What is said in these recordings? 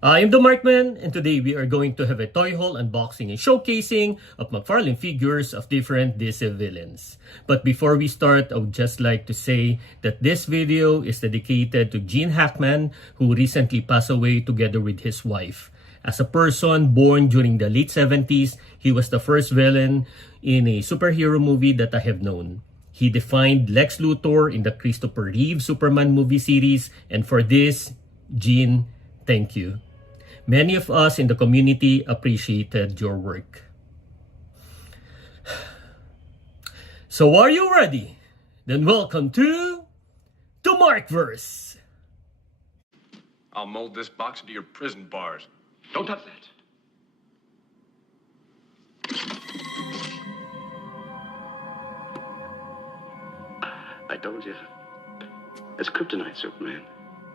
I'm the Markman, and today we are going to have a toy haul unboxing and showcasing of McFarlane figures of different DC villains. But before we start, I would just like to say that this video is dedicated to Gene Hackman, who recently passed away together with his wife. As a person born during the late 70s, he was the first villain in a superhero movie that I have known. He defined Lex Luthor in the Christopher Reeve Superman movie series, and for this, Gene, thank you. Many of us in the community appreciated your work. So are you ready? Then welcome to the Markverse. I'll mold this box into your prison bars. Don't touch that. I told you. It's kryptonite, Superman.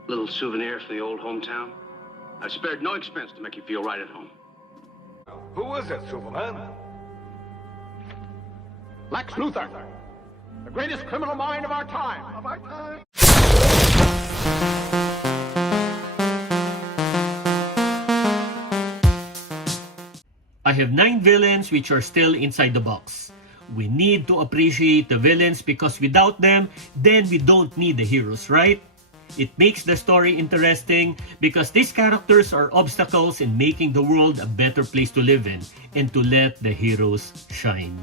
Little souvenir for the old hometown. I've spared no expense to make you feel right at home. Who is it, Superman? Lex Luthor, the greatest criminal mind of our time. I have 9 villains which are still inside the box. We need to appreciate the villains because without them, then we don't need the heroes, right? It makes the story interesting because these characters are obstacles in making the world a better place to live in and to let the heroes shine.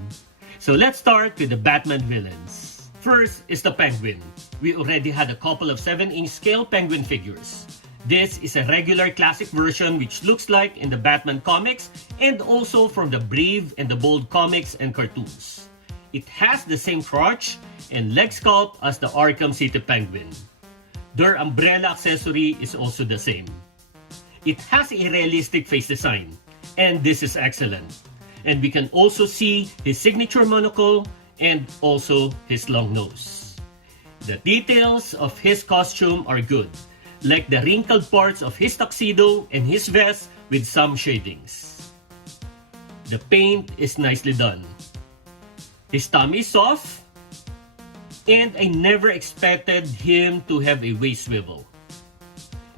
So let's start with the Batman villains. First is the Penguin. We already had a couple of 7-inch scale Penguin figures. This is a regular classic version which looks like in the Batman comics and also from the Brave and the Bold comics and cartoons. It has the same crotch and leg sculpt as the Arkham City Penguin. Their umbrella accessory is also the same. It has a realistic face design, and this is excellent. And we can also see his signature monocle and also his long nose. The details of his costume are good, like the wrinkled parts of his tuxedo and his vest with some shadings. The paint is nicely done. His tummy is soft, and I never expected him to have a waist swivel.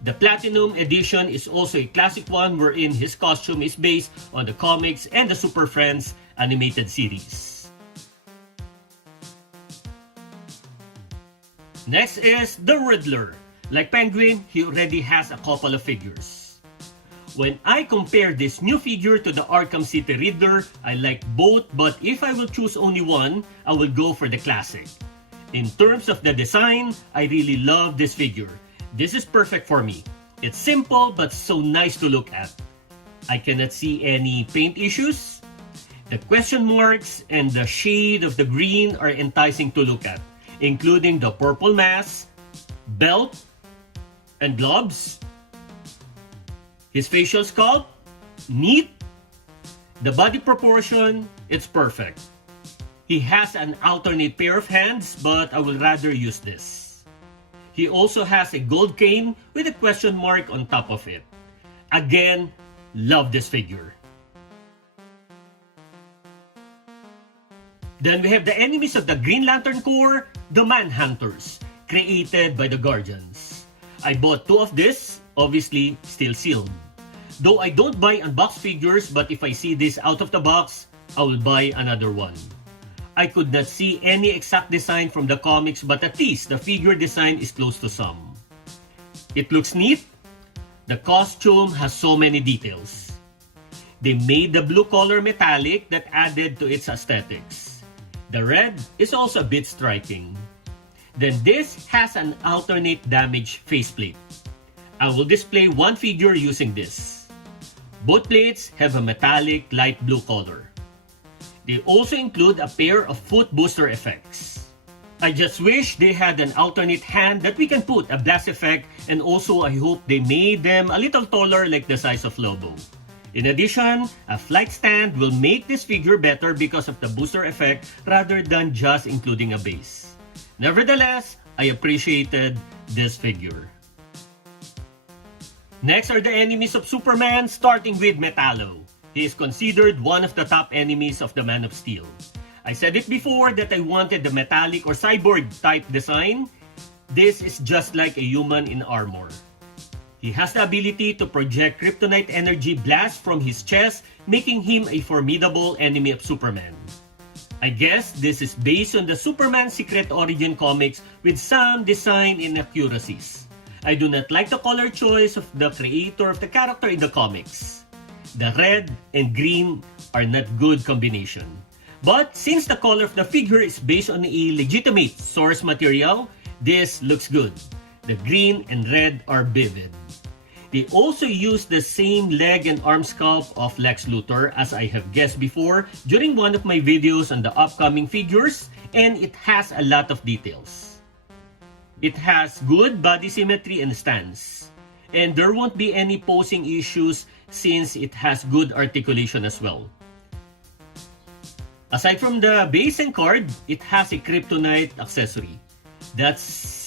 The Platinum Edition is also a classic one wherein his costume is based on the comics and the Super Friends animated series. Next is the Riddler. Like Penguin, he already has a couple of figures. When I compare this new figure to the Arkham City Riddler, I like both, but if I will choose only one, I will go for the classic. In terms of the design, I really love this figure. This is perfect for me. It's simple but so nice to look at. I cannot see any paint issues. The question marks and the shade of the green are enticing to look at, including the purple mask, belt, and gloves. His facial sculpt, neat. The body proportion, it's perfect. He has an alternate pair of hands, but I will rather use this. He also has a gold cane with a question mark on top of it. Again, love this figure. Then we have the enemies of the Green Lantern Corps, the Manhunters, created by the Guardians. I bought 2 of this, obviously still sealed. Though I don't buy unboxed figures, but if I see this out of the box, I will buy another one. I could not see any exact design from the comics, but at least the figure design is close to some. It looks neat. The costume has so many details. They made the blue color metallic that added to its aesthetics. The red is also a bit striking. Then this has an alternate damage faceplate. I will display one figure using this. Both plates have a metallic light blue color. They also include a pair of foot booster effects. I just wish they had an alternate hand that we can put a blast effect, and also I hope they made them a little taller like the size of Lobo. In addition, a flight stand will make this figure better because of the booster effect rather than just including a base. Nevertheless, I appreciated this figure. Next are the enemies of Superman, starting with Metallo. He is considered one of the top enemies of the Man of Steel. I said it before that I wanted the metallic or cyborg type design. This is just like a human in armor. He has the ability to project kryptonite energy blast from his chest, making him a formidable enemy of Superman. I guess this is based on the Superman Secret Origin comics with some design inaccuracies. I do not like the color choice of the creator of the character in the comics. The red and green are not good combination. But since the color of the figure is based on a legitimate source material, this looks good. The green and red are vivid. They also use the same leg and arm sculpt of Lex Luthor, as I have guessed before during one of my videos on the upcoming figures, and it has a lot of details. It has good body symmetry and stance, and there won't be any posing issues since it has good articulation as well. Aside from the base and card, it has a kryptonite accessory. That's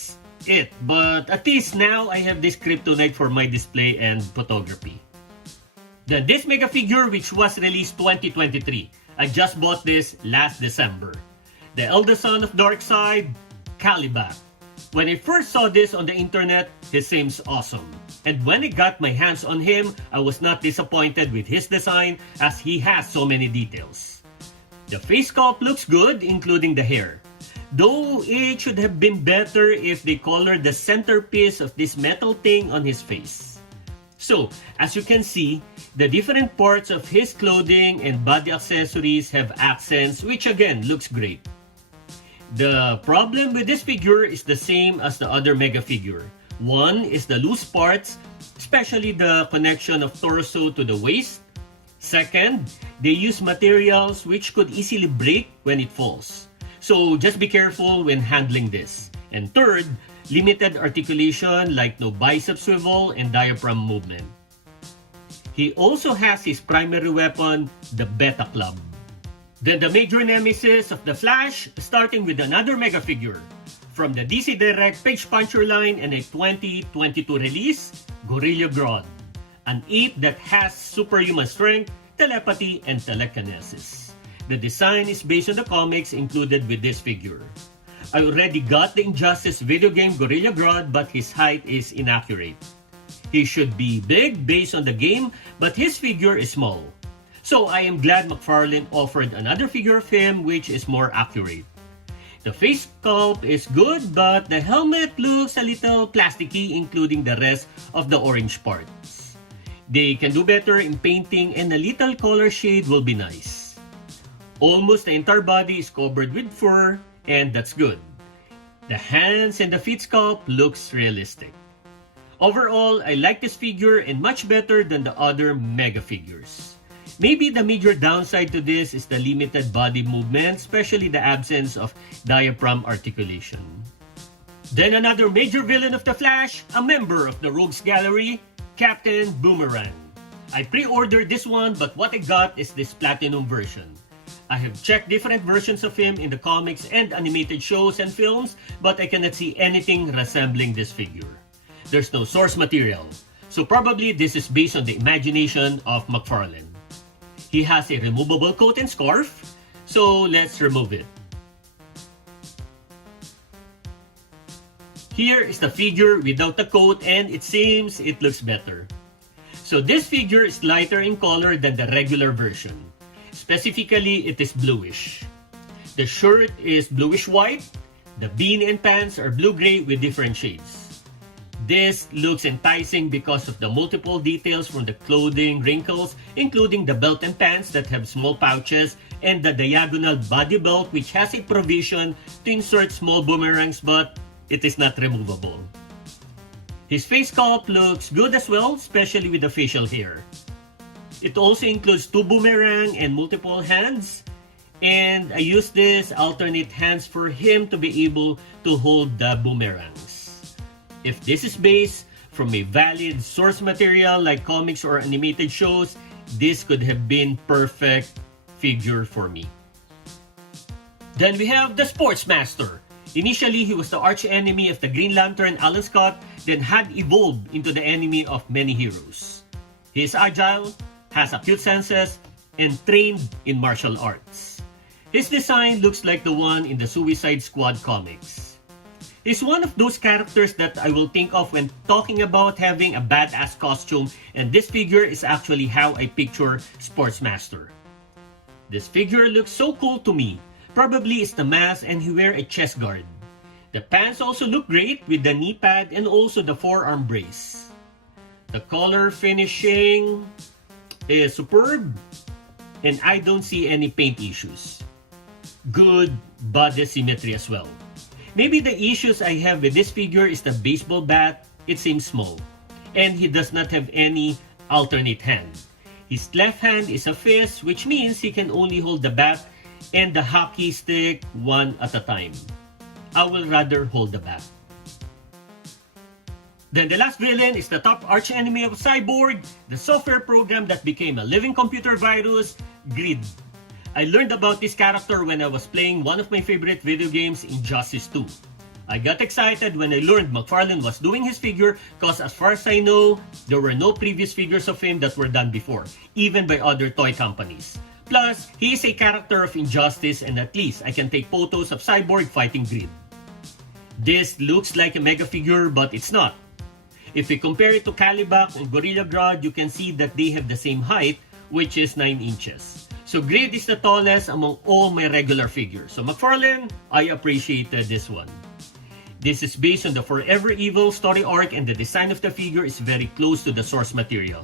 it, but at least now I have this kryptonite for my display and photography. Then this mega figure, which was released 2023. I just bought this last December. The eldest son of Darkseid, Caliban. When I first saw this on the internet, he seems awesome. And when I got my hands on him, I was not disappointed with his design as he has so many details. The face sculpt looks good, including the hair. Though it should have been better if they colored the centerpiece of this metal thing on his face. So, as you can see, the different parts of his clothing and body accessories have accents, which again looks great. The problem with this figure is the same as the other mega figure. One is the loose parts, especially the connection of torso to the waist. Second, they use materials which could easily break when it falls. So just be careful when handling this. And third, limited articulation like no bicep swivel and diaphragm movement. He also has his primary weapon, the Beta Club. Then the major nemesis of the Flash, starting with another mega figure. From the DC Direct Page Puncher line and a 2022 release, Gorilla Grodd. An ape that has superhuman strength, telepathy, and telekinesis. The design is based on the comics included with this figure. I already got the Injustice video game Gorilla Grodd, but his height is inaccurate. He should be big based on the game, but his figure is small. So I am glad McFarlane offered another figure of him which is more accurate. The face sculpt is good, but the helmet looks a little plasticky, including the rest of the orange parts. They can do better in painting, and a little color shade will be nice. Almost the entire body is covered with fur, and that's good. The hands and the feet sculpt looks realistic. Overall, I like this figure and much better than the other mega figures. Maybe the major downside to this is the limited body movement, especially the absence of diaphragm articulation. Then another major villain of the Flash, a member of the Rogues Gallery, Captain Boomerang. I pre-ordered this one, but what I got is this platinum version. I have checked different versions of him in the comics and animated shows and films, but I cannot see anything resembling this figure. There's no source material, so probably this is based on the imagination of McFarlane. He has a removable coat and scarf, so let's remove it. Here is the figure without the coat, and it seems it looks better. So this figure is lighter in color than the regular version. Specifically, it is bluish. The shirt is bluish white. The bean and pants are blue-gray with different shades. This looks enticing because of the multiple details from the clothing wrinkles, including the belt and pants that have small pouches, and the diagonal body belt which has a provision to insert small boomerangs, but it is not removable. His face sculpt looks good as well, especially with the facial hair. It also includes two boomerang and multiple hands, and I use this alternate hands for him to be able to hold the boomerangs. If this is based from a valid source material like comics or animated shows, this could have been perfect figure for me. Then we have the Sportsmaster. Initially, he was the arch-enemy of the Green Lantern Alan Scott, then had evolved into the enemy of many heroes. He is agile, has acute senses, and trained in martial arts. His design looks like the one in the Suicide Squad comics. He's one of those characters that I will think of when talking about having a badass costume, and this figure is actually how I picture Sportsmaster. This figure looks so cool to me. Probably it's the mask and he wears a chest guard. The pants also look great with the knee pad and also the forearm brace. The color finishing is superb and I don't see any paint issues. Good body symmetry as well. Maybe the issues I have with this figure is the baseball bat. It seems small. And he does not have any alternate hand. His left hand is a fist, which means he can only hold the bat and the hockey stick one at a time. I will rather hold the bat. Then the last villain is the top archenemy of Cyborg, the software program that became a living computer virus, Grid. I learned about this character when I was playing one of my favorite video games, Injustice 2. I got excited when I learned McFarlane was doing his figure because as far as I know, there were no previous figures of him that were done before, even by other toy companies. Plus, he is a character of Injustice and at least I can take photos of Cyborg fighting Grid. This looks like a mega figure but it's not. If we compare it to Calibac and Gorilla Grodd, you can see that they have the same height, which is 9 inches. So Grid is the tallest among all my regular figures. So McFarlane, I appreciated this one. This is based on the Forever Evil story arc and the design of the figure is very close to the source material.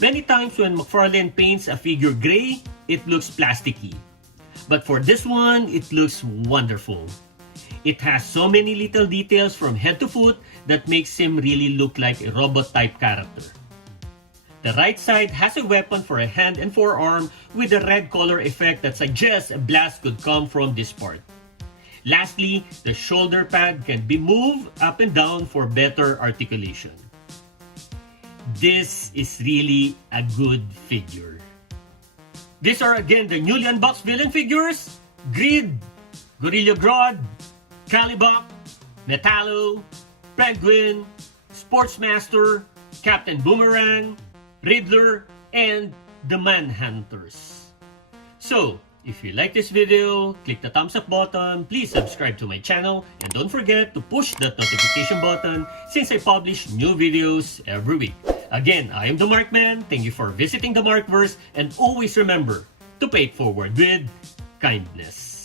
Many times when McFarlane paints a figure gray, it looks plasticky. But for this one, it looks wonderful. It has so many little details from head to foot that makes him really look like a robot-type character. The right side has a weapon for a hand and forearm with a red color effect that suggests a blast could come from this part. Lastly, the shoulder pad can be moved up and down for better articulation. This is really a good figure. These are again the newly unboxed villain figures: Grid, Gorilla Grodd, Calibac, Metallo, Penguin, Sportsmaster, Captain Boomerang, Riddler, and the Manhunters. So, if you like this video, click the thumbs up button, please subscribe to my channel, and don't forget to push that notification button since I publish new videos every week. Again, I am the Markman, thank you for visiting the Markverse, and always remember to pay it forward with kindness.